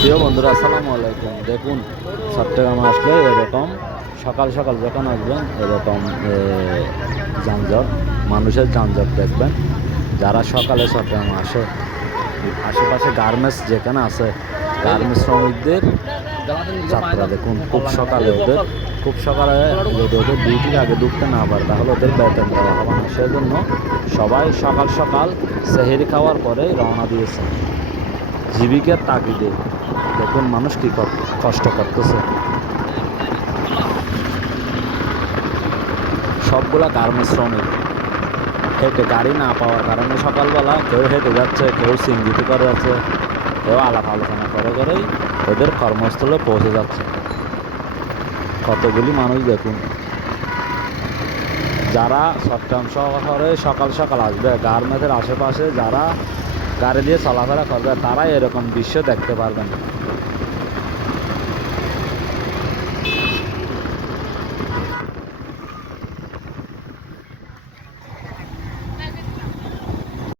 প্রিয় বন্ধুরা, আসসালামু আলাইকুম। দেখুন, চট্টগ্রামে আসলে এরকম সকাল সকাল যখন আসবেন এরকম যানজট, মানুষের যানজট দেখবেন। যারা সকালে চট্টগ্রামে আসে, আশেপাশে গার্মেন্টস যেখানে আছে, গার্মেন্টস শ্রমিকদের যাত্রা দেখুন। খুব সকালে যদি ওদের ডিউটির আগে ঢুকতে না পারে তাহলে ওদের বেতন দেওয়া হবে না। সেজন্য সবাই সকাল সকাল সেহেরি খাওয়ার পরে রওনা দিয়েছে জীবিকার তাগিদে। দেখুন মানুষ কি কষ্ট করতেছে। সবগুলা গার্মেন্টস শ্রমিক হেঁটে গাড়ি না পাওয়ার কারণে সকালবেলা কেউ হেঁটে যাচ্ছে, কেউ সিঞ্জিতে করে যাচ্ছে, কেউ আলাপ আলোচনা করে করেই ওদের কর্মস্থলে পৌঁছে যাচ্ছে। কতগুলি মানুষ দেখুন, যারা চট্টগ্রাম শহরে সকাল সকাল আসবে, গার্মেন্টসের আশেপাশে যারা গাড়ি দিয়ে চলাফেরা করবে, তারাই এরকম দৃশ্য দেখতে পারবেন।